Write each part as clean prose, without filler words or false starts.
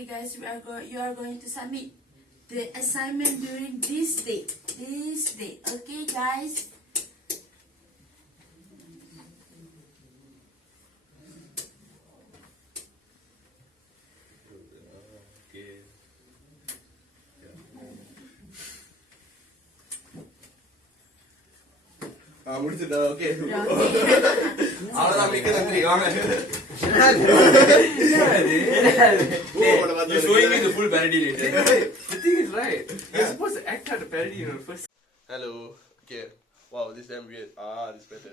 Hey guys, you are going to submit the assignment during this date. Okay, guys. Okay. முடிச்சுதா okay அவ்வளவுதான் மிக்க நன்றி வாங்க You're showing me the full parody later. The thing is right. You're supposed to act out the parody in the first. Hello. Okay. Wow, this is damn weird. This is better.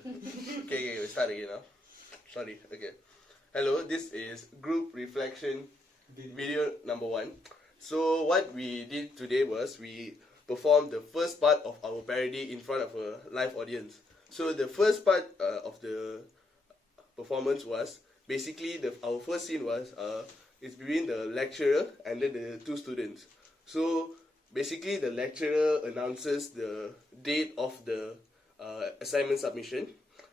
Okay, we start again now. Sorry. Okay. Hello, this is group reflection video number 1. So what we did today was we performed the first part of our parody in front of a live audience. So the first part of the performance was basically our first scene was it's between the lecturer and then the 2 students. So basically the lecturer announces the date of the assignment submission,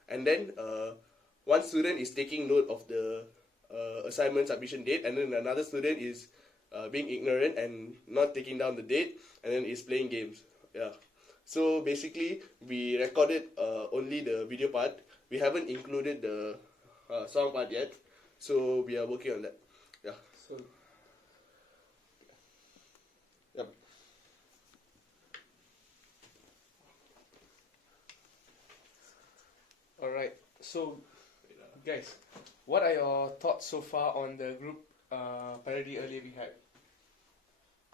and then one student is taking note of the assignment submission date, and then another student is being ignorant and not taking down the date, and then is playing games. Yeah. So basically we recorded only the video part. We haven't included the song part yet, so we are working on that. Yeah. So yep. Alright, so guys, what are your thoughts so far on the group parody earlier we had?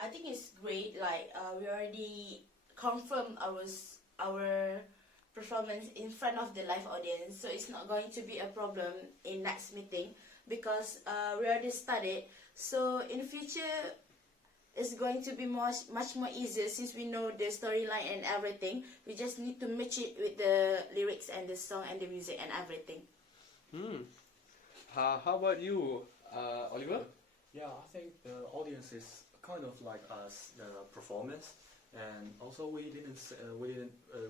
I think it's great. Like we already confirmed our performance in front of the live audience, so it's not going to be a problem in next meeting because we already started. So in future, it's going to be much more easier since we know the storyline and everything. We just need to match it with the lyrics and the song and the music and everything. How about you, Oliver? Yeah, I think the audience is kind of like us, the performance, and also we didn't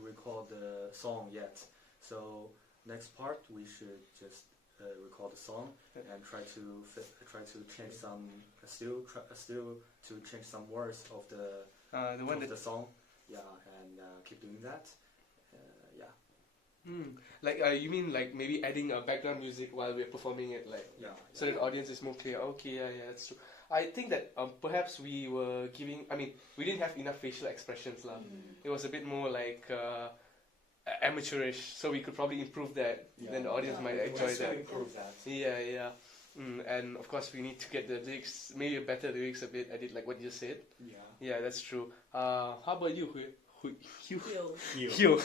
record the song yet. So next part we should just record the song and try to change some still to change some words of the song. Yeah, and keep doing that. Yeah. Like you mean like maybe adding a background music while we're performing it, like so that the audience is more clear. Okay, yeah, that's true. I think that perhaps we were we didn't have enough facial expressions lah. It was a bit more like amateurish, so we could probably improve that. Then the audience might enjoy that. Improve that. Yeah. And of course we need to get the lyrics, maybe better lyrics a bit. I did like what you said. Yeah, that's true. How about you, Hugh?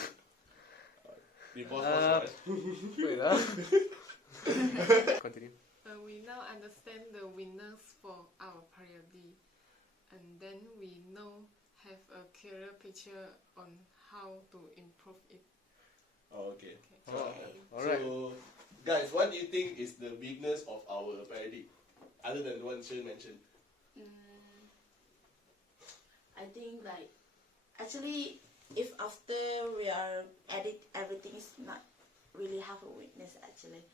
We pause. Wait, Continue. We now understand the winners for our parody, and then we now have a clearer picture on how to improve it. Okay. Alright. So, guys, what do you think is the weakness of our parody, other than the one Shane mentioned? I think like actually if after we are edit everything is not really have a weakness actually.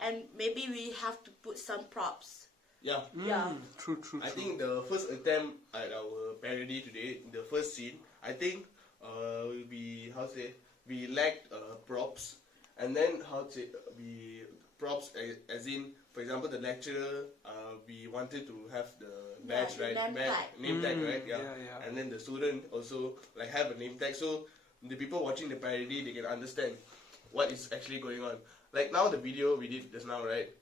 And maybe we have to put some props. Yeah. True. I think the first attempt at our parody today, the first scene, I think we lacked props, and then props as in, for example, the lecturer, we wanted to have the badge, right? Name tag, right? Yeah. And then the student also like have a name tag, so the people watching the parody, they can understand what is actually going on. Like now the video we did just now, right?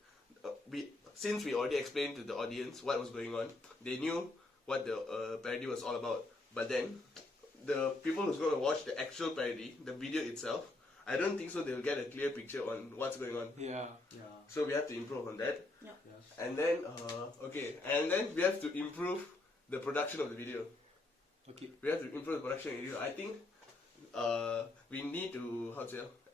Since we already explained to the audience what was going on, they knew what the parody was all about. But then the people who's going to watch the actual parody, the video itself, I don't think so they'll get a clear picture on what's going on. Yeah. So we have to improve on that. Yeah. Yes. And then and then we have to improve the production of the video. Okay. We have to improve the production of the video. I think we need to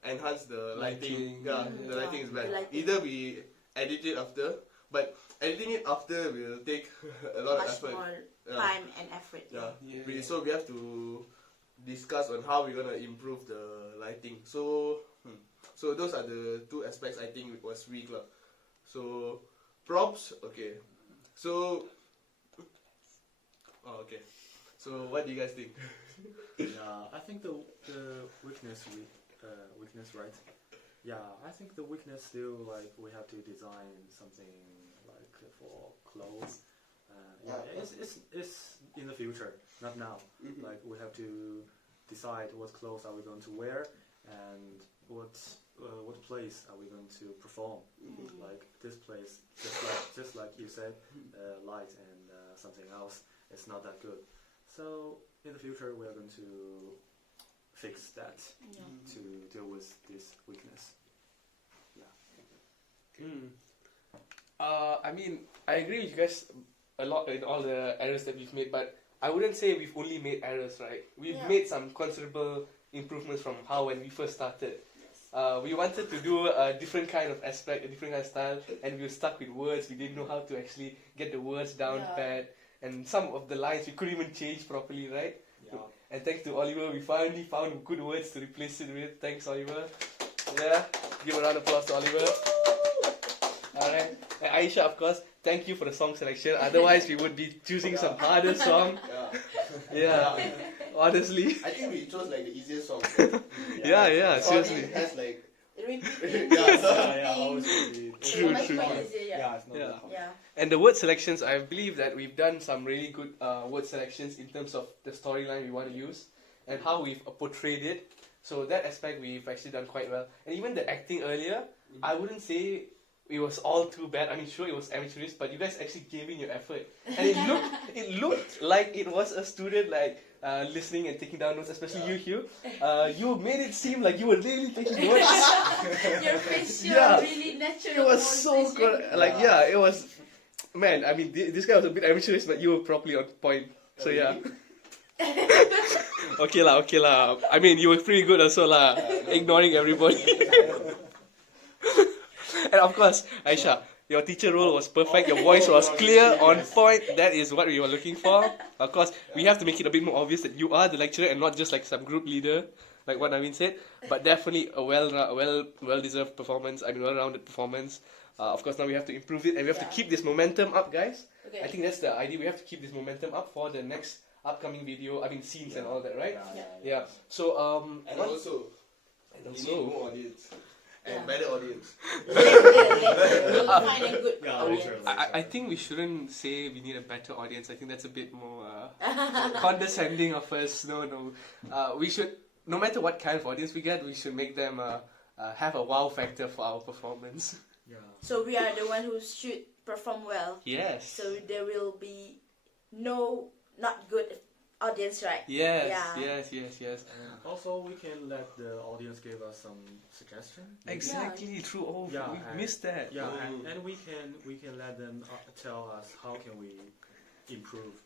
enhance the lighting. Yeah, the lighting is bad. Either we edit it after, but editing it after will take a lot of Much effort. more time and effort. So we have to discuss on how we're gonna improve the lighting. So those are the 2 aspects I think was weak lah. So props, okay. So Oh, okay. So what do you guys think? Yeah, I think the weakness right? Yeah, I think the weakness still like we have to design something like for clothes. Yeah, it's in the future, not now. Like we have to decide what clothes are we going to wear and what place are we going to perform. Like this place, just like you said, light and something else, it's not that good. So in the future, we are going to fix that to deal with this weakness. Yeah. I mean, I agree with you guys a lot in all the errors that we've made, but I wouldn't say we've only made errors, right? We've made some considerable improvements from how when we first started. We wanted to do a different kind of aspect, a different kind of style, and we were stuck with words. We didn't know how to actually get the words down pat, and some of the lines we couldn't even change properly, right? Yeah. And thanks to Oliver, we finally found good words to replace it with. Thanks, Oliver. Yeah, give a round of applause to Oliver. Alright, and Aisha, of course, thank you for the song selection. Otherwise, we would be choosing some harder song. Yeah, honestly. I think we chose like the easiest song. Yeah, Sorry seriously. has like Repeating. always True. Much more easier, it's not Yeah. that hard. Yeah. And the word selections, I believe that we've done some really good word selections in terms of the storyline we want to use and how we've portrayed it. So that aspect we've actually done quite well. And even the acting earlier, I wouldn't say it was all too bad. I mean, sure, it was amateurish, but you guys actually gave in your effort, and it looked like it was a student like listening and taking down notes. Especially you, Hugh. You made it seem like you were really taking notes. Your facial really natural. It was so good. Like it was. Man, I mean, this guy was a bit amateurish, but you were properly on point. So yeah. Okay lah. I mean, you were pretty good also lah, ignoring everybody. And of course, Aisha, your teacher role was perfect. Your voice was clear, on point. That is what we were looking for. Of course, we have to make it a bit more obvious that you are the lecturer and not just like some group leader, like what Naveen said. But definitely a well-deserved performance. I mean, well-rounded performance. Of course, now we have to improve it and we have to keep this momentum up, guys. Okay. I think that's the idea. We have to keep this momentum up for the next upcoming video. I mean, scenes and all that, right? Yeah. So and also we need more audience and better audience. We'll find a good audience. I think we shouldn't say we need a better audience. I think that's a bit more condescending of us. No. We should, no matter what kind of audience we get, we should make them have a wow factor for our performance. Yeah. So we are the one who should perform well. Yes. So there will be no not good audience, right? Yes. Yeah. Yes. And also, we can let the audience give us some suggestion. Exactly. True. Oh, Yeah, we and- missed that. Yeah, and we can let them tell us how can we improve.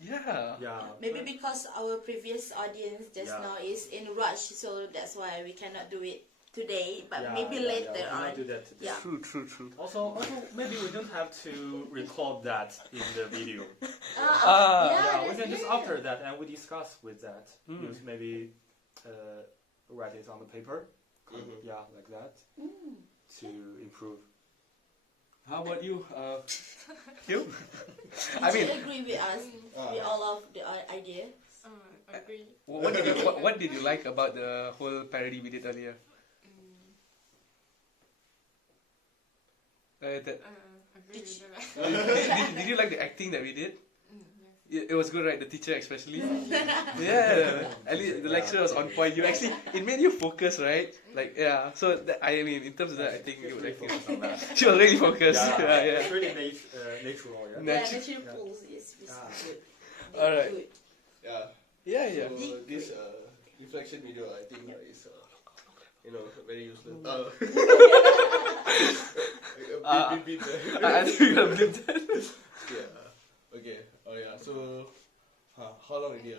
Yeah. Yeah. Maybe because our previous audience just now is in rush, so that's why we cannot do it today. But maybe later we on. cannot do that today. Yeah. True. Also, maybe we don't have to record that in the video. Yeah, We that's can just good. after that and we discuss with that. Use maybe write it on the paper. Yeah, like that to improve. How about you, Hugh? Did you agree with us? With all of the idea? Agree. What did you like about the whole parody we did earlier? Agree with that. Did you like the acting that we did? Yes. It was good, right? The teacher especially. Yeah, at least the lecturer was on point. You actually, it made you focus, right? Like, yeah. So that, I mean, in terms of that, I think you would acting. She was really focused. Yeah. It's really natural. Yeah. Yeah, natural pulls is good. All right. Good. Yeah. So this reflection video, I think is very useless. Beep. I think we have blipped that. Yeah. Okay. Oh yeah. So, how long already?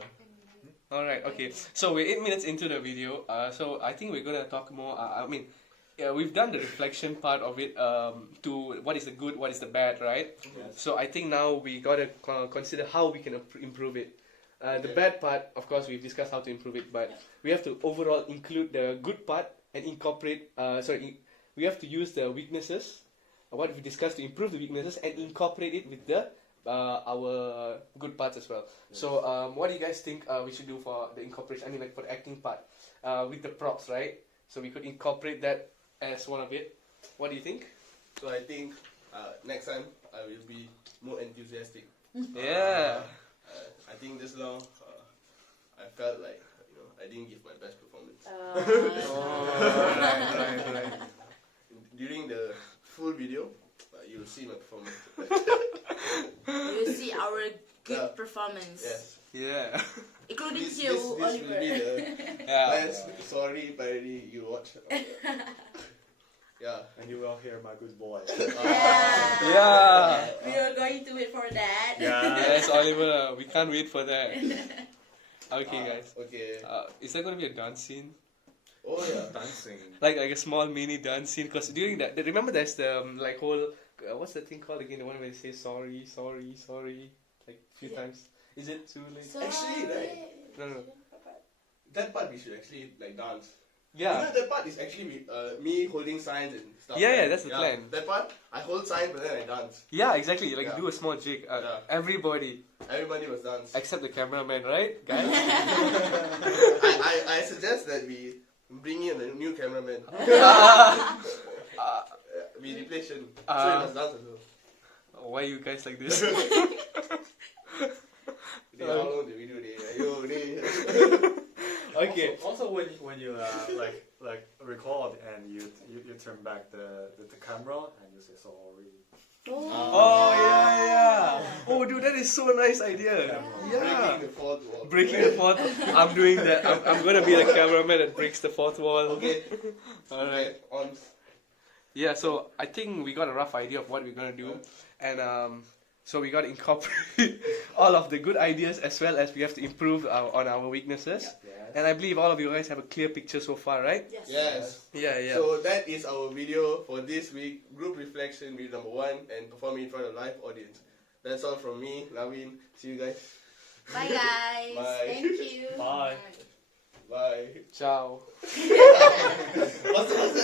Alright, okay. So we're 8 minutes into the video. So I think we're gonna talk more. We've done the reflection part of it to what is the good, what is the bad, right? Yes. So I think now we gotta consider how we can improve it. The bad part, of course, we've discussed how to improve it, but we have to overall include the good part and incorporate. We have to use the weaknesses, what we discussed to improve the weaknesses, and incorporate it with the our good parts as well. So what do you guys think we should do for the incorporation? I mean, like for the acting part with the props, right? So we could incorporate that as one of it. What do you think? So I think next time I will be more enthusiastic. Yeah. I think this long I felt like I didn't give my best performance. Right. During the full video, you'll see my performance. You see our good performance. Yes. Yeah. Including This you, will Oliver. be the Yeah. last sorry parody you watch. Yeah. And you will hear my good voice. Yeah. We are going to wait for that. Yes, Oliver. We can't wait for that. Okay, guys. Okay. Is there gonna be a dance scene? Oh yeah. Dancing. Like a small mini dance scene? Because during that, remember there's the like whole what's the thing called again? The one where they say sorry, like few times. Is it too late? Actually, right. No. That part we should actually like dance. Yeah. That part is actually me holding signs and stuff. Yeah, that's the plan. That part, I hold signs but then I dance. Yeah, exactly. Like Yeah. do a small jig. Yeah. Everybody Everybody must dance. except the cameraman, right, guys? I suggest that we bring in a new cameraman. We replace him. So he must dance as well. Why you guys like this? How long did we do this? Okay. Also, when you like record and you turn back the camera and you say sorry. Oh yeah. Oh dude, that is so nice idea. Yeah. Breaking the fourth wall. Breaking the fourth. I'm doing that. I'm gonna be the cameraman that breaks the fourth wall. Okay. All right. On. Yeah. So I think we got a rough idea of what we're gonna do, and so we got to incorporate all of the good ideas as well as we have to improve on our weaknesses. Yes. And I believe all of you guys have a clear picture so far, right? Yes. Yeah. So that is our video for this week. Group reflection video number 1 and performing in front of live audience. That's all from me, Naveen. See you guys. Bye guys. Bye. Thank you. Bye. Bye. Ciao. What's the end?